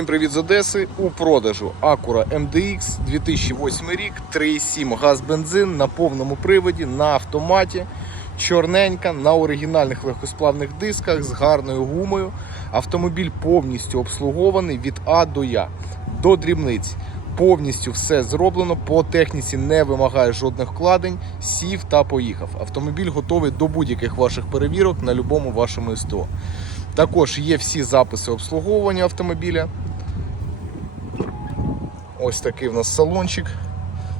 Всім привіт з Одеси. У продажу Acura MDX 2008 рік, 3,7 газ бензин на повному приводі, на автоматі, чорненька, на оригінальних легкосплавних дисках з гарною гумою. Автомобіль повністю обслугований від А до Я, до дрібниць. Повністю все зроблено, по техніці не вимагає жодних вкладень, сів та поїхав. Автомобіль готовий до будь-яких ваших перевірок на будь-якому вашому СТО. Також є всі записи обслуговування автомобіля. Ось такий в нас салончик.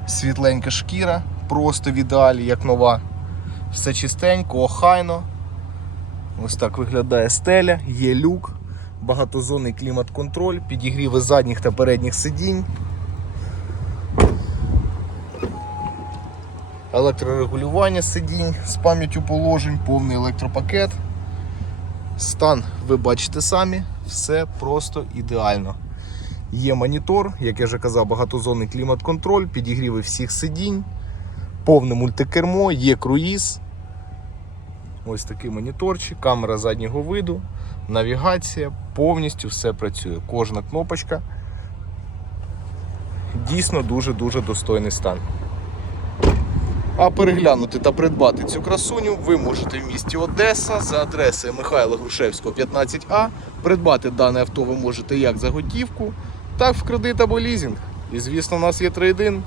Світленька шкіра, просто в ідеалі, як нова. Все чистенько, охайно. Ось так виглядає стеля, є люк, багатозонний клімат-контроль, підігріви задніх та передніх сидінь. Електрорегулювання сидінь з пам'яттю положень, повний електропакет. Стан ви бачите самі, все просто ідеально. Є монітор, як я вже казав, багатозонний клімат-контроль, підігріви всіх сидінь, повне мультикермо, є круїз. Ось такий моніторчик, камера заднього виду, навігація, повністю все працює. Кожна кнопочка. Дійсно дуже-дуже достойний стан. А переглянути та придбати цю красуню ви можете в місті Одеса за адресою Михайла Грушевського, 15А. Придбати дане авто ви можете як за готівку, так в кредит або лізинг. І звісно, у нас є трейдин.